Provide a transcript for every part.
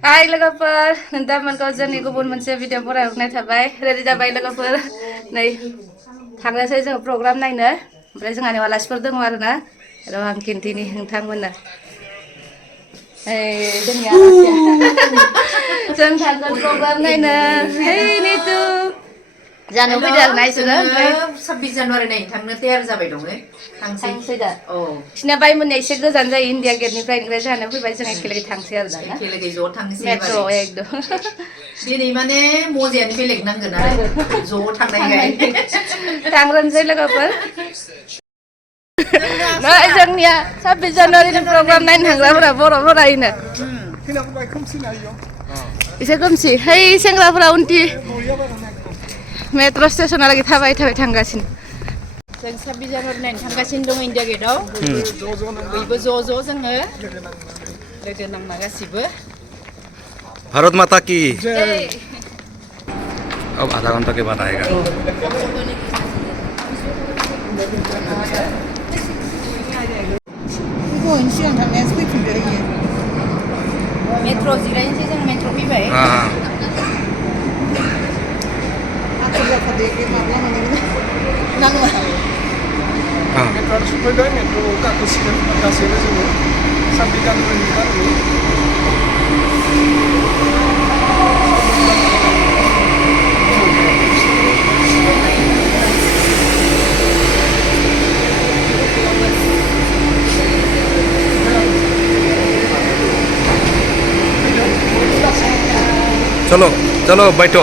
Hai लोगोफोर नोंथांमोनखौ जोंनि गुबुन मोनसे भिडिअ फरायहरनाय थाबाय रेडि जाबाय लोगोफोर नै थांनोसै जों प्रग्राम नायनो ओमफ्राय जोंहानि आलासिफोर दङ आरोना र' आं खिन्थिनि नोंथांमोननो जोंनि आलासिया जों थांगोन प्रग्राम नायनो हेइ नितु जानो फैदों आरोना इसोरो ओमफ्राय 26 जानुवारि नायनो थांनो तयार जाबाय दङ थांसै दा बिसिना बाय मोननिया एसे गोजान जायो इण्डिया गेटनिफ्राय ओमफ्राय जानो फैबाय जों एखेलगे थांसै आरो दाना एखेलगे ज' थांनोसै मेट्र' एकदम दिनै माने मजायानो बेलेग नांगोन आरो ज' थांनायखाय थांग्रोनोसै लोगोफोर नै जोंनिया 26 जानुवारिनि प्रग्राम नायनो थांग्राफोरा बर'फोरा इनो एसे खोमसि है सेंग्राफोरा उनथि मेट्र' स्टेसनहालागै थाबाय थाबाय थांगासिनो जों 26 जानुवारि नायनो थांगासिनो दं इण्डिया गेटआव बयबो ज' ज' जोङो लोगो नांना गासिबो भारत माता की अब आधा घंटा के बाद आएगा मेट्र' जिरायनोसै जों मेट्र' फैबाय मेट्र'आव सफैबाय मेट्र'आव गाखोसिगोन गासैबो जोङो 26 जानुवारिनि खारनै चलो चलो बैठो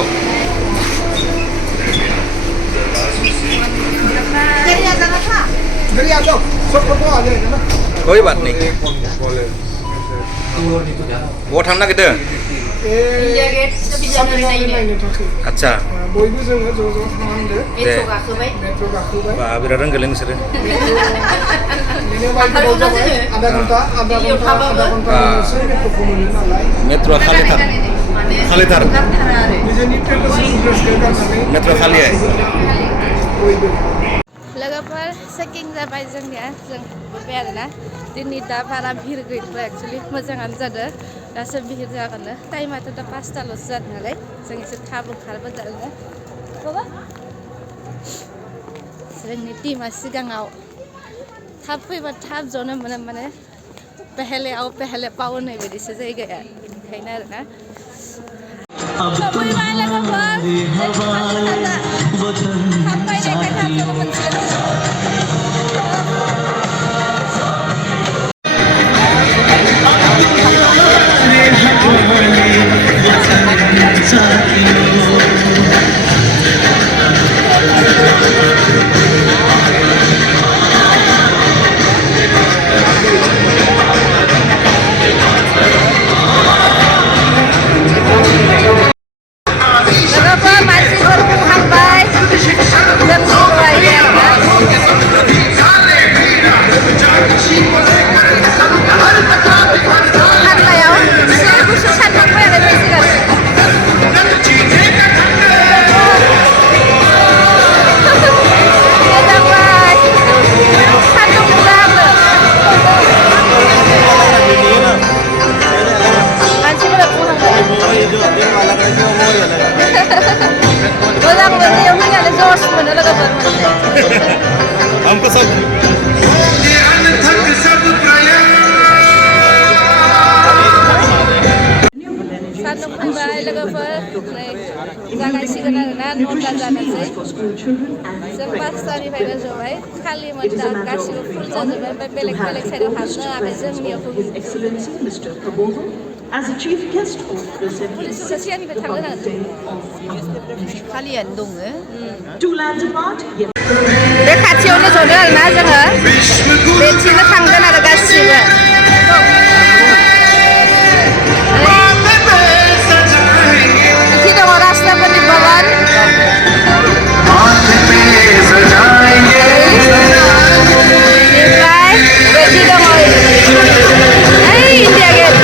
कोई बात नहीं वो थांनो नागिरदों इण्डिया गेट 26 जानुवारि नायनो आच्छा बयबो जोङो ज' ज' थांनांदो मेट्र' गाखोबाय बा बिराद रोंगोलै नोंसोरो बिदिनो बाय गोबाव जाबाय आधा घन्टा उनावसो मेट्र'खौ मोनो नालाय मेट्र'आ खालिथार निजेनि ट्रेडिसनेल ड्रेसखौ गाननानै मेट्र' खालि बयबो लोगोफोर चेकिं जाबाय जोंनिया जों मोनबाय आरोना दिनै दा बारा भिर गैथ'वा एक्सुवेलि मोजाङानो जादों दासो भिर जागोन टाइमाथ' दा 5टाल'सो जादों नालाय जों एसे थाब ओंखारबोदों आरोना बाबा जोंनि टिमा सिगाङाव थाब फैबा थाब जनो मोनो माने पहले आओ पहले पाओ होननाय बायदिसो जायगाया ओंखायनो आरोना सफैबाय लोगोफोर थाब फैनायखाय थाब जनो मोनसिगोन लोगोफोर मानसिफोर बुंहांबाय जोंनि दहाय खारलायाव एसे गुसु सान्दुं फैनानै फैसिगोन मोजां मोननायाव फैनानै जस मोनो लोगोफोर हमको सब सान्दुं फैबाय लोगोफोर नै जागायसिगोन आरोना 9ता जानोसै जों 5टानिफ्रायनो जबाय खालिमोन दा गासिबो फुल जाजोब्बाय ओमफ्राय बेलेग बेलेग साइडआव हाबनो हायाखै जोंनियाव As a chief guest of the पुलिसफोरा सिगांनिफ्राय थांनो नागिरदों खालियानो दङ two lands apart. बे खाथियावनो जदों आरोना जोङो बेथिंनो थांगोन आरो गासिबो इखि दङ राष्ट्रपति भवन बेनिफ्राय बेथि दङ इण्डिया गेट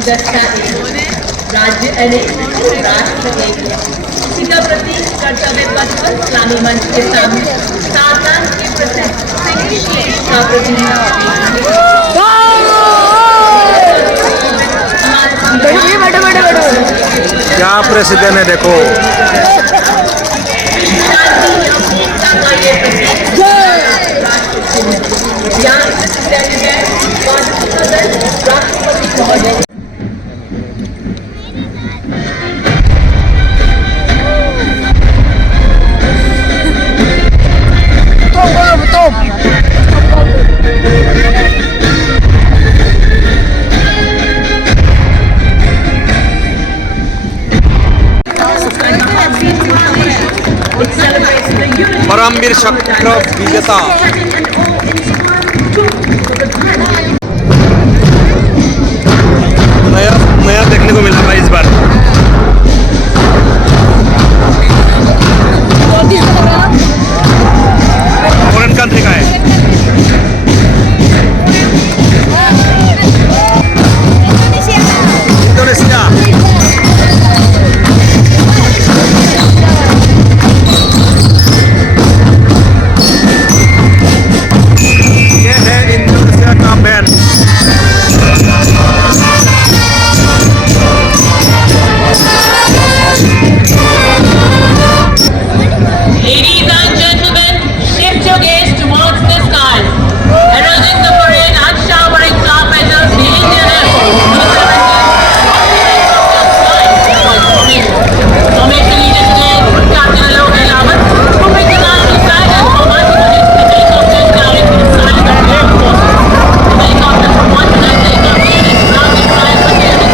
विविधता राज्य अनेक राष्ट्र एक इसी का प्रतीक कर्तव्य पथ पर इस्लामी मंच के सामने सावधान के प्रसिद्ध का प्रतीक क्या प्रसिद्ध है देखो परमवीर चक्र विजेता नया देखने को मिला इस बार। फॉरेन कंट्री का है। इंडोनेशिया। ये है इंडोनेशिया का band. Ladies and gentlemen, shift your gaze towards the sky. Heralding the parade and showering flower petals, the Indian Air Force. Formation leader today, Captain Alok Rawat, who brings the national flag and commands the helicopters carrying the Silent Air Force. The helicopters from one to another take up units, mounted flags and carrying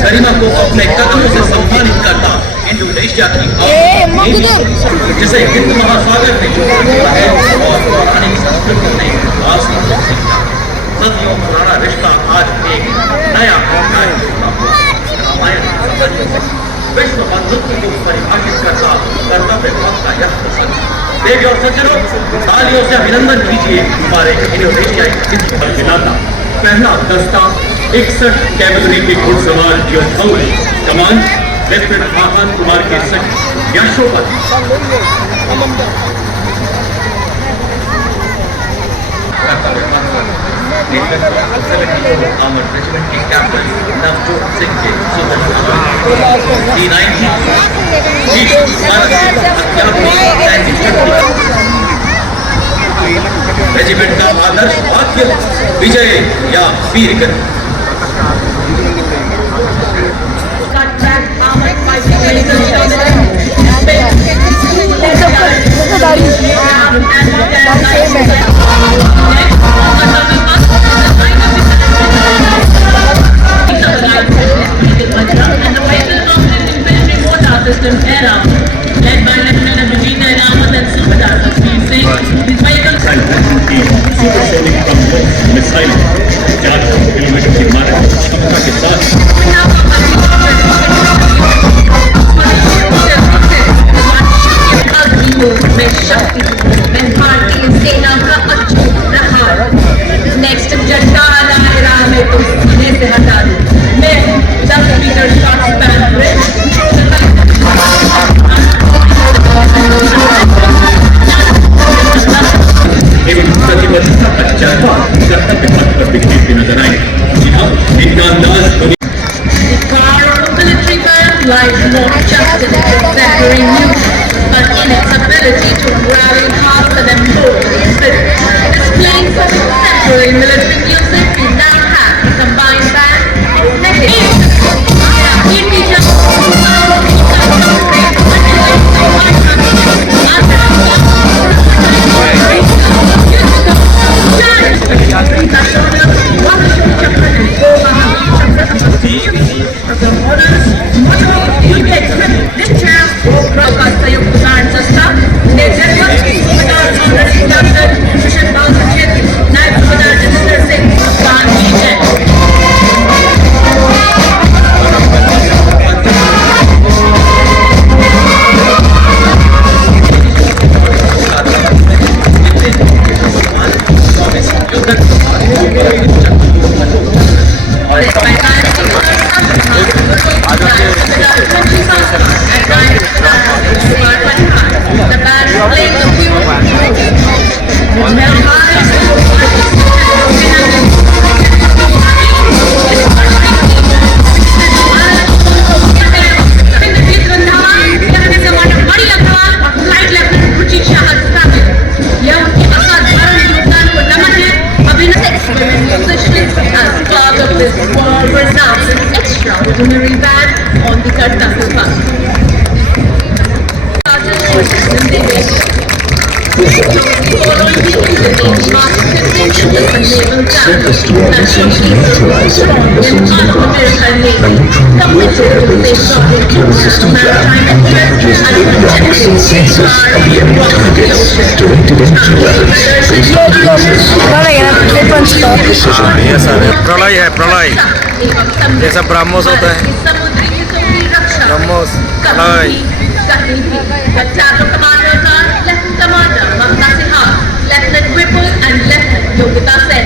गरिमा को अपने कदमों से सम्मानित करता Indonesia की जिसे हिंद महासागर ने जोड़ा है और पौराणिक संस्कृति ने सदियों पुराना रिश्ता आज एक नया रामायण विश्व बंधुत्व को परिभाषित करता कर्तव्य पथ का यह प्रसंग। देवी और सज्जनों, तालियों से अभिनंदन कीजिए हमारे इंडोनेशियाई खिलाता पहला दस्ता 61 कैवलरी के घुड़सवार योद्धाओं ने कमान लेफ्टिनेंट आहान कुमार के संग यशोपत आर्मर्ड रेजिमेंट के कैप्टन नवजोत सिंह के रेजिमेंट का आदर्श वाक्य विजय या वीर गति। System era, led by Lieutenant Brigadier Ahmad and Subedar Tasveer Singh. These vehicles supersonic missile 400 kilometre की मारक क्षमता के साथ भारतीय सेना का अचूक प्रहार। नेक्स्ट झंडा लहरा में more justice to exemplary youth, but in its ability to rally hearts and embolden spirit. Displaying such exemplary military music, we now have a combined band of negative. Extraordinary band on the Kartaka Park. ये सब प्रलय है, प्रलय। ये सब ब्रह्मोस होता है, ब्रह्मोस प्रलय। Lieutenant Whipple and Lieutenant Yogita Sen.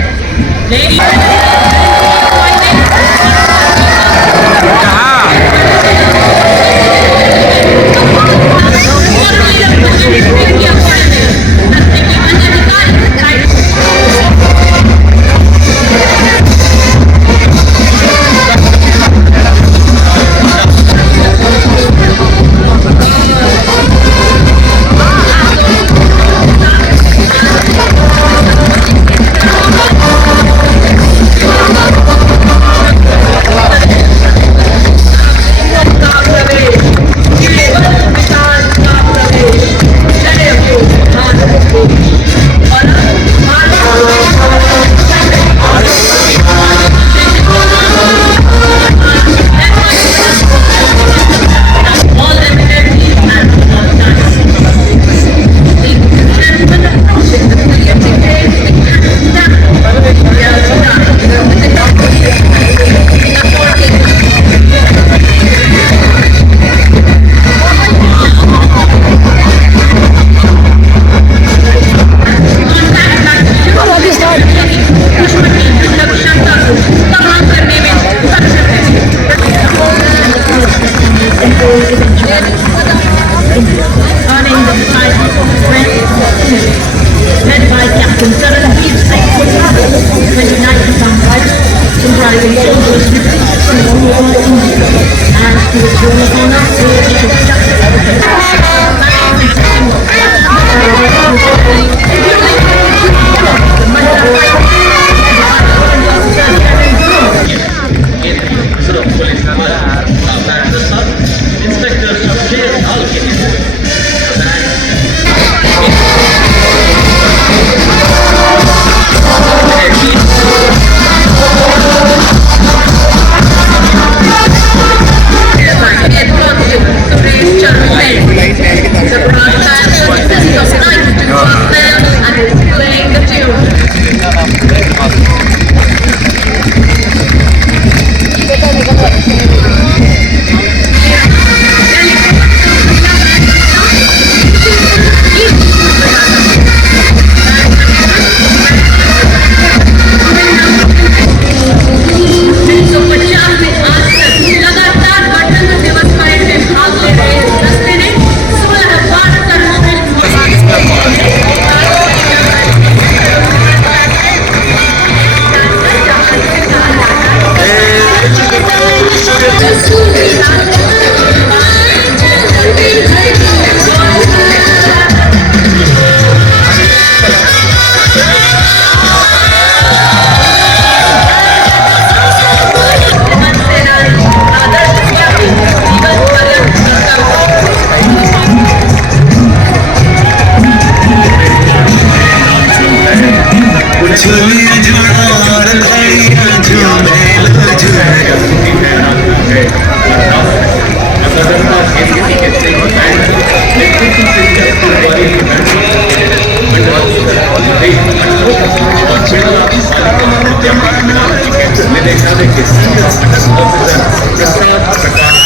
निदेशालय के सीनियर ऑफिसर प्रसाद प्रकाश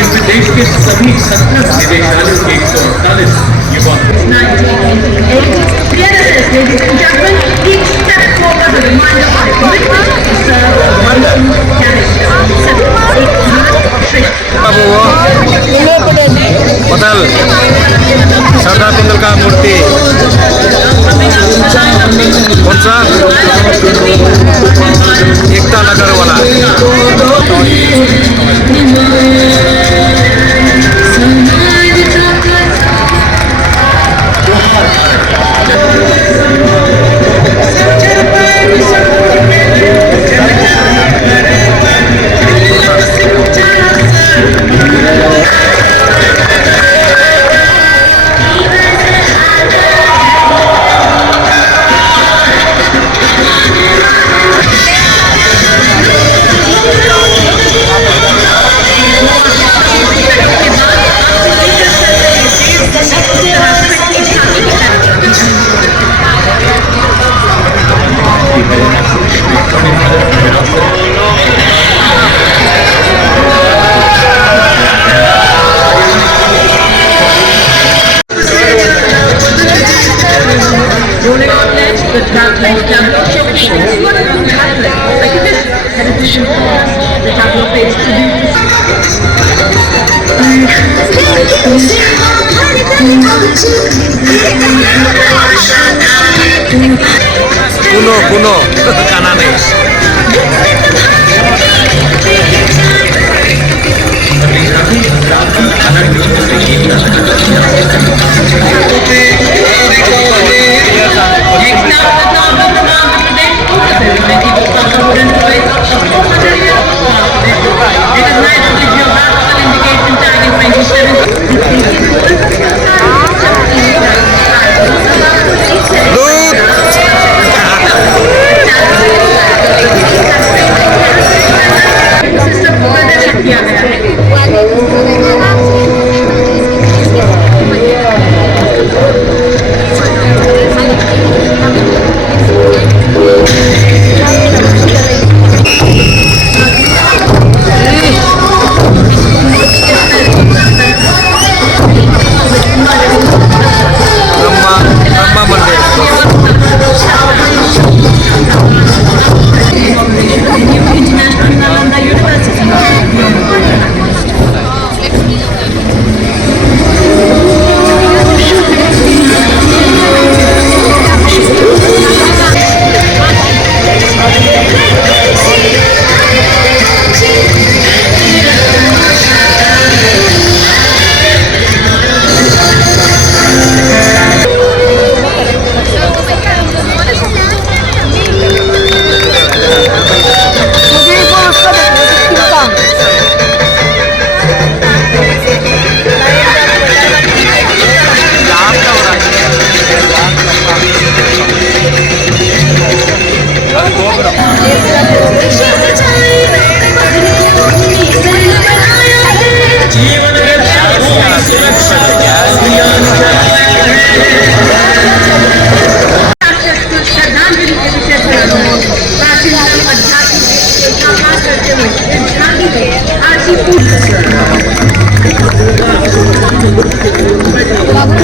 इसमें देश के सभी 17 निदेशालयों के 148 युवा Ladies and gentlemen, each step forward a reminder of our commitment to serve the wonderful Canada. Hotel Sardar Tendulkar मूर्ति कौन सा एकता नगर वाला kuno kanan nih.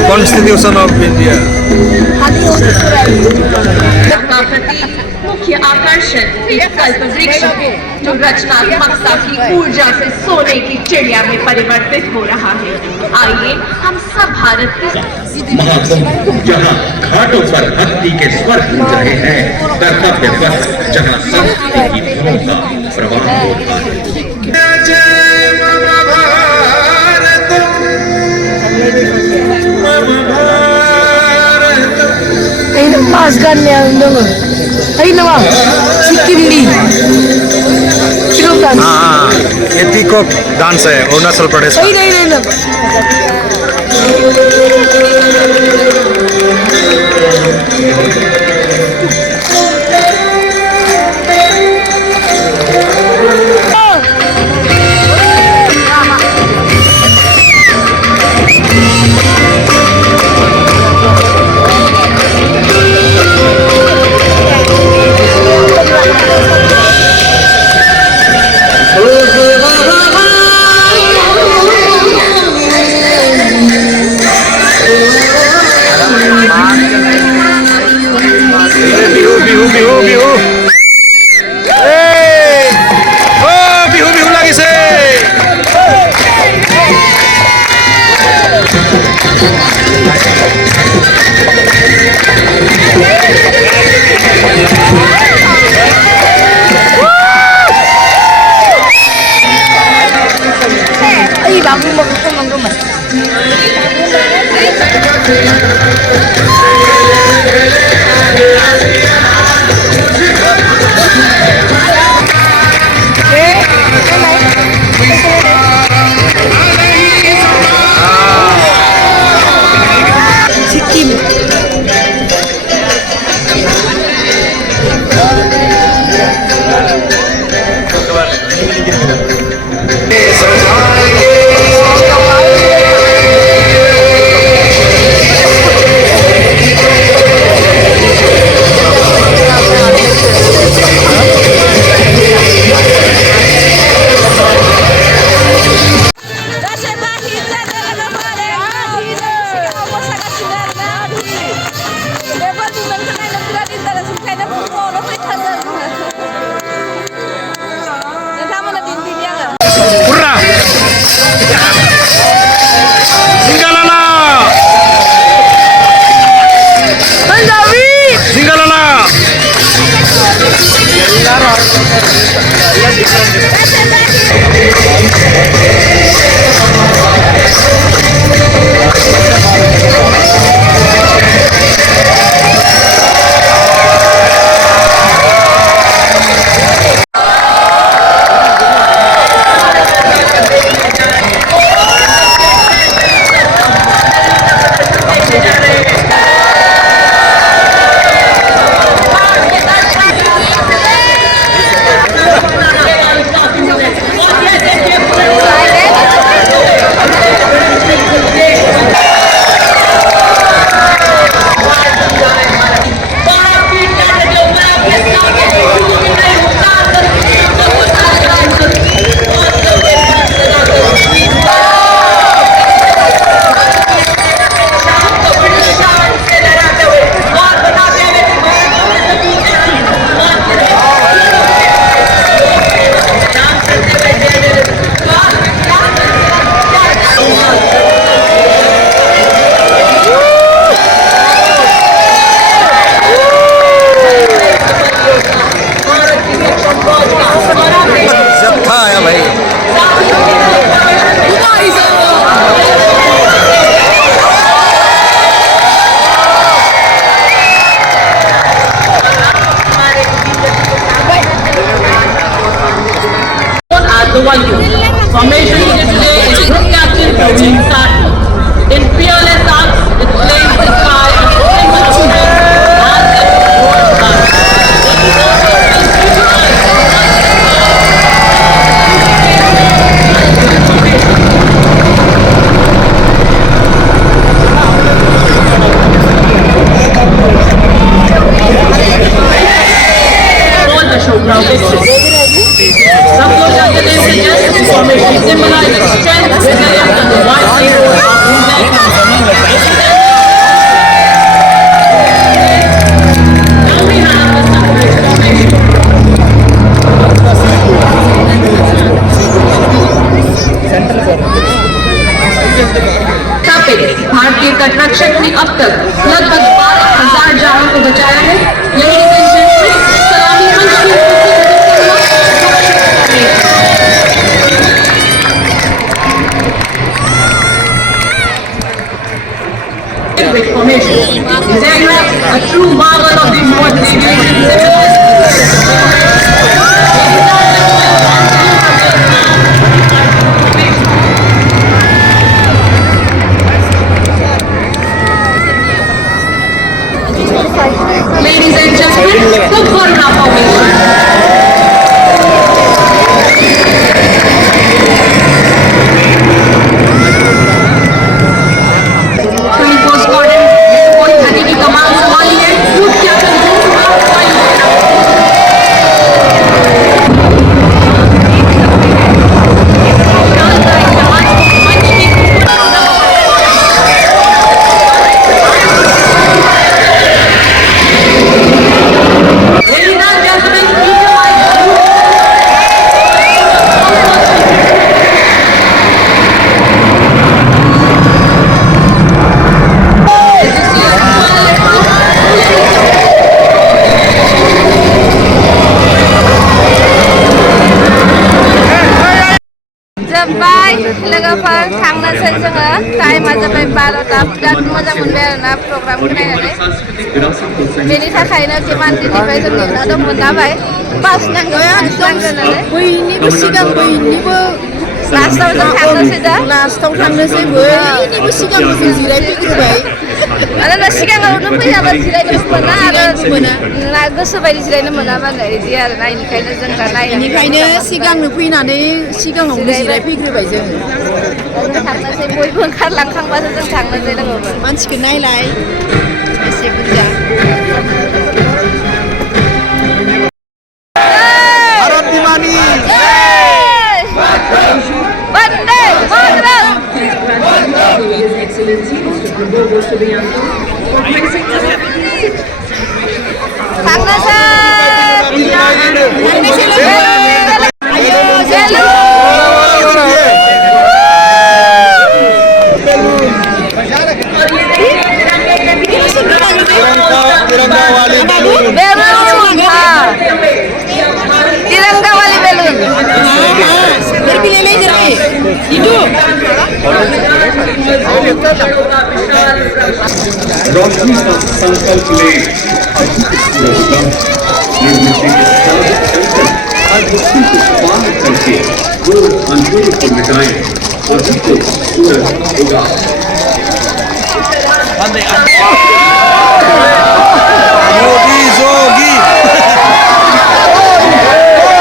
Constitution of India. मुख्य आकर्षण कल्प वृक्ष जो रचनात्मकता की ऊर्जा से सोने की चिड़िया में परिवर्तित हो रहा है। आइए हम सब भारत के महाकुंभ जहाँ घाटों पर भक्ति के स्वर गूंज रहे हैं, कर्तव्य पथ जहाँ संस्कृति की धुनों का प्रवाह होता है। Masgan yang dong. Ay nawa. Sikkim di. Silokan. ये पीकॉक डांस है अरुणाचल प्रदेश का। Ay nay. Hurrah! Singgalala! Singgalala! The one formation needed today is group captain Praveen Sathi. In fearless acts, it flames the sky and symbol of strength and the world sky. It is also all the show crowd some social academics suggest this formation symbolizes strength, resilience, and the wide field of movement. Now we have the sunrise formation. भारतीय तटरक्षक ने अब तक लगभग 12,000 जानों को बचाया है। Ladies and gentlemen, सलामी मंच की जोब्बाय लोगोफोर थांनोसै जोङो टाइमा जाबाय 12ता बिराद मोजां मोनबाय आरोना प्रग्रामखौ नायनानै बेनि थाखायनो किमान दिननिफ्राय जों नेना दंमोन नालाय पास नांगौ नालाय बयनिबो सिगां बयनिबो लास्टाव जों थांनोसै दा लास्टाव थांनोसै बयनिबो सिगां जों जिरायफैग्रोबाय मानोना सिगाङावनो फैयाबा जिरायनो मोना आरो ना गोसो बायदि जिरायनो मोनाबानो बिदि आरोना बेनिखायनो जों दा बेनिखायनो सिगांनो फैनानै सिगाङावनो जिरायफैग्रोबाय जोङो जों थांनोसै बयबो ओंखारलांखांबासो जों थांनोसै लोगोफोर मानसिखौ नायलाय एसे बुरजा भारत की मानी वंदे मातरम तिरंगा वाली बैलून बेलून हाँ तिरंगा वाली बेलून रोशनी का संकल्प ले निर्मित हर मुश्किल को पार करके वो अंधेरे को मिटाएं और जिससे सूरज होगा योगी जोगी ये